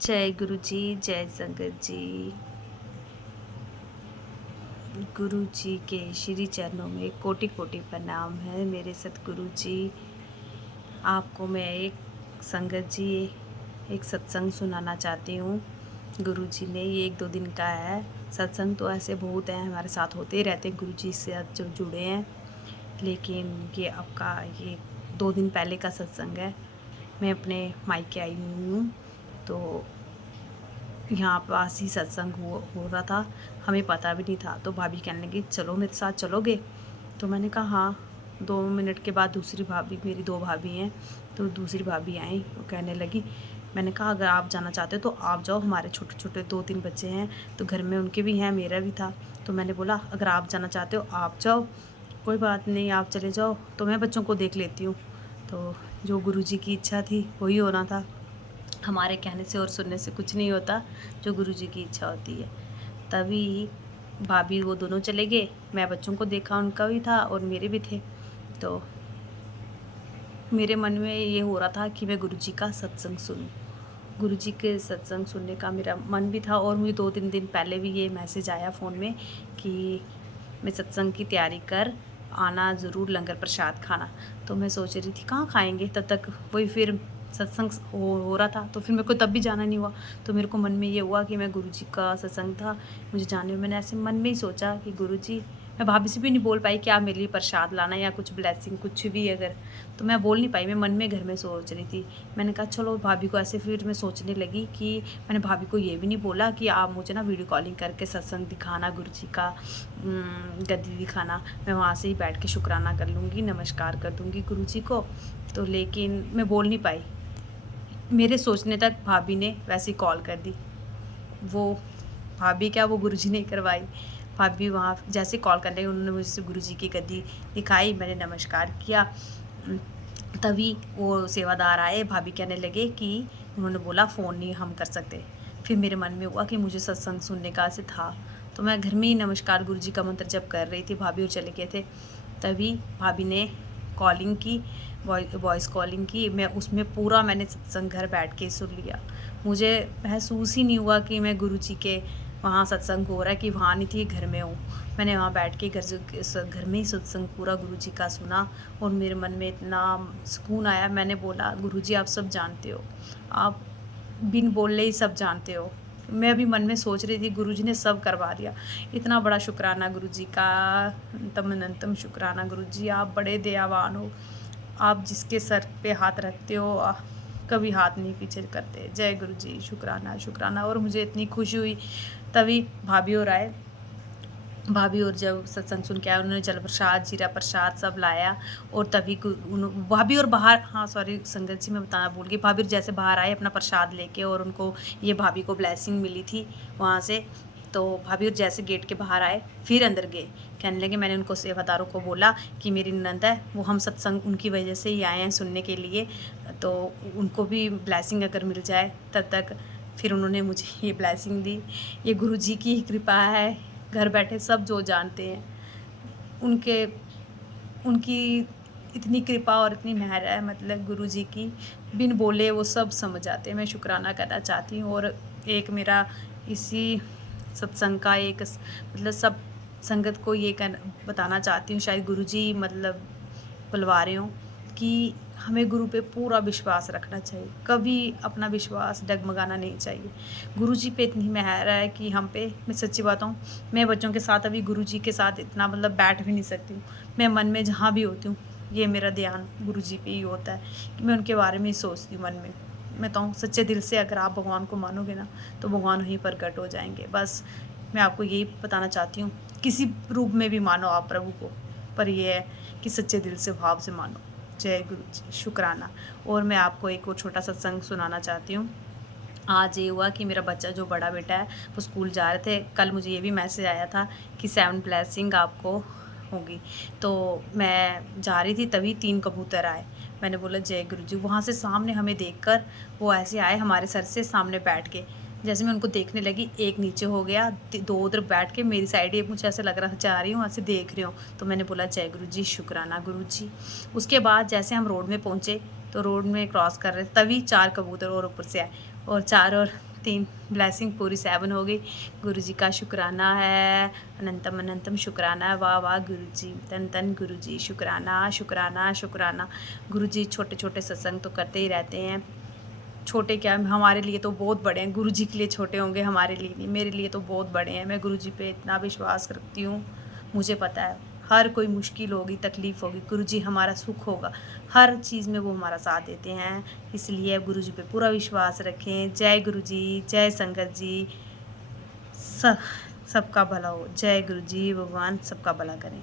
जय गुरु जी, जय संगत जी। गुरु जी के श्री चरणों में कोटि कोटि प्रणाम है मेरे सतगुरु जी। आपको मैं एक संगत जी एक सत्संग सुनाना चाहती हूँ। गुरु जी ने ये 1-2 दिन का है। सत्संग तो ऐसे बहुत हैं, हमारे साथ होते ही रहते हैं, गुरु जी से जो जुड़े हैं। लेकिन ये आपका ये 2 दिन पहले का सत्संग है। मैं अपने मायके आई हुई हूँ, तो यहाँ पास ही सत्संग हो रहा था, हमें पता भी नहीं था। तो भाभी कहने लगी चलो मेरे साथ चलोगे? तो मैंने कहा हाँ। 2 मिनट के बाद दूसरी भाभी, मेरी 2 भाभी हैं, तो दूसरी भाभी आई, वो कहने लगी, मैंने कहा अगर आप जाना चाहते हो तो आप जाओ, हमारे छोटे छोटे 2-3 बच्चे हैं, तो घर में उनके भी हैं, मेरा भी था। तो मैंने बोला अगर आप जाना चाहते हो आप जाओ, कोई बात नहीं आप चले जाओ, तो मैं बच्चों को देख लेती हूँ। तो जो गुरु जी की इच्छा थी वही होना था। हमारे कहने से और सुनने से कुछ नहीं होता, जो गुरु जी की इच्छा होती है। तभी भाभी वो दोनों चले गए, मैं बच्चों को देखा, उनका भी था और मेरे भी थे। तो मेरे मन में ये हो रहा था कि मैं गुरु जी का सत्संग सुनूं। गुरु जी के सत्संग सुनने का मेरा मन भी था, और मुझे 2-3 दिन पहले भी ये मैसेज आया फ़ोन में कि मैं सत्संग की तैयारी कर आना ज़रूर, लंगर प्रसाद खाना। तो मैं सोच रही थी कहाँ खाएंगे, तब तक वही फिर सत्संग हो रहा था, तो फिर मेरे को तब भी जाना नहीं हुआ। तो मेरे को मन में ये हुआ कि मैं गुरु जी का सत्संग था, मुझे जाने में, मैंने ऐसे मन में ही सोचा कि गुरु जी, मैं भाभी से भी नहीं बोल पाई कि आप मेरे लिए प्रसाद लाना या कुछ ब्लेसिंग कुछ भी अगर, तो मैं बोल नहीं पाई, मैं मन में घर में सोच रही थी। मैंने कहा चलो भाभी को ऐसे, फिर मैं सोचने लगी कि मैंने भाभी को ये भी नहीं बोला कि आप मुझे ना वीडियो कॉलिंग करके सत्संग दिखाना, गुरु जी का गद्दी दिखाना, मैं वहाँ से ही बैठ के शुक्राना कर लूँगी, नमस्कार कर दूँगी गुरु जी को। तो लेकिन मैं बोल नहीं पाई, मेरे सोचने तक भाभी ने वैसे ही कॉल कर दी। वो भाभी क्या, वो गुरुजी ने करवाई। भाभी वहाँ जैसे कॉल करने गई, उन्होंने मुझसे गुरुजी की गद्दी दिखाई, मैंने नमस्कार किया। तभी वो सेवादार आए, भाभी कहने लगे कि उन्होंने बोला फ़ोन नहीं हम कर सकते। फिर मेरे मन में हुआ कि मुझे सत्संग सुनने का ऐसे था, तो मैं घर में ही नमस्कार गुरुजी का मंत्र जप कर रही थी, भाभी और चले गए थे। तभी भाभी ने कॉलिंग की, वॉइस कॉलिंग की, मैं उसमें पूरा मैंने सत्संग घर बैठ के सुन लिया। मुझे महसूस ही नहीं हुआ कि मैं गुरु जी के वहाँ सत्संग हो रहा है, कि वहाँ नहीं थी, घर में हूँ। मैंने वहाँ बैठ के घर में ही सत्संग पूरा गुरु जी का सुना, और मेरे मन में इतना सुकून आया। मैंने बोला गुरु जी आप सब जानते हो, आप बिन बोले ही सब जानते हो। मैं अभी मन में सोच रही थी गुरु जी ने सब करवा दिया। इतना बड़ा शुक्राना गुरु जी का, अनंतम अनंतम शुक्राना गुरु जी, आप बड़े दयावान हो। आप जिसके सर पे हाथ रखते हो कभी हाथ नहीं पीछे करते। जय गुरु जी, शुक्राना शुक्राना। और मुझे इतनी खुशी हुई। तभी भाभी और आए, भाभी और जब सत्संग सुन के आए, उन्होंने जल प्रसाद, जीरा प्रसाद सब लाया। और तभी भाभी और बाहर, हाँ सॉरी संगत जी मैं बताना भूल गई, भाभी और जैसे बाहर आए अपना प्रसाद लेके, और उनको ये भाभी को ब्लेसिंग मिली थी वहाँ से, तो भाभी और जैसे गेट के बाहर आए फिर अंदर गए, कहने लगे, मैंने उनको सेवादारों को बोला कि मेरी ननद है, वो हम सत्संग उनकी वजह से ही आए हैं सुनने के लिए, तो उनको भी ब्लेसिंग अगर मिल जाए तब तक। फिर उन्होंने मुझे ये ब्लेसिंग दी। ये गुरु जी की कृपा है, घर बैठे सब जो जानते हैं उनके, उनकी इतनी कृपा और इतनी मेहर है, मतलब गुरु जी की, बिन बोले वो सब समझ आते हैं। मैं शुक्राना करना चाहती हूँ। और एक मेरा इसी सत्संग का एक मतलब सब संगत को ये बताना चाहती हूँ, शायद गुरु जी मतलब बुलवा रहे हों, कि हमें गुरु पे पूरा विश्वास रखना चाहिए, कभी अपना विश्वास डगमगाना नहीं चाहिए। गुरु जी पे इतनी मेहर है कि हम पे, मैं सच्ची बताऊँ, मैं बच्चों के साथ अभी गुरु जी के साथ इतना मतलब बैठ भी नहीं सकती हूँ। मैं मन में जहाँ भी होती हूँ, ये मेरा ध्यान गुरु जी पे ही होता है, कि मैं उनके बारे में ही सोचती हूँ मन में। मैं तो सच्चे दिल से, अगर आप भगवान को मानोगे ना, तो भगवान वहीं प्रकट हो जाएंगे। बस मैं आपको यही बताना चाहती हूँ, किसी रूप में भी मानो आप प्रभु को, पर यह है कि सच्चे दिल से, भाव से मानो। जय गुरु जी, शुक्राना। और मैं आपको एक और छोटा सत्संग सुनाना चाहती हूँ। आज ये हुआ कि मेरा बच्चा, जो बड़ा बेटा है, वो स्कूल जा रहे थे, कल मुझे ये भी मैसेज आया था कि 7 ब्लेसिंग आपको होगी। तो मैं जा रही थी, तभी 3 कबूतर आए। मैंने बोला जय गुरु जी। वहाँ से सामने हमें देखकर वो ऐसे आए, हमारे सर से सामने बैठ के, जैसे मैं उनको देखने लगी, एक नीचे हो गया, 2 उधर बैठ के मेरी साइड, ये मुझे ऐसे लग रहा था जा रही हूँ, ऐसे देख रही हूँ। तो मैंने बोला जय गुरु जी, शुक्राना गुरु जी। उसके बाद जैसे हम रोड में पहुँचे, तो रोड में क्रॉस कर रहे थे, तभी 4 कबूतर और ऊपर से आए, और 4 और 3 ब्लेसिंग पूरी 7 हो गई। गुरु जी का शुक्राना है, अनंतम अनंतम शुक्राना है। वाह वाह गुरु जी, तन तन गुरु जी, शुक्राना शुक्राना शुक्राना। गुरु जी छोटे छोटे सत्संग तो करते ही रहते हैं। छोटे क्या, हमारे लिए तो बहुत बड़े हैं। गुरु जी के लिए छोटे होंगे, हमारे लिए नहीं। मेरे लिए तो बहुत बड़े हैं। मैं गुरु जी पे इतना विश्वास रखती हूँ, मुझे पता है हर कोई मुश्किल होगी, तकलीफ़ होगी, गुरु जी हमारा सुख होगा, हर चीज़ में वो हमारा साथ देते हैं। इसलिए गुरु जी पे पूरा विश्वास रखें। जय गुरु जी, जय संगत जी, सबका भला हो। जय गुरु जी, भगवान सबका भला करें।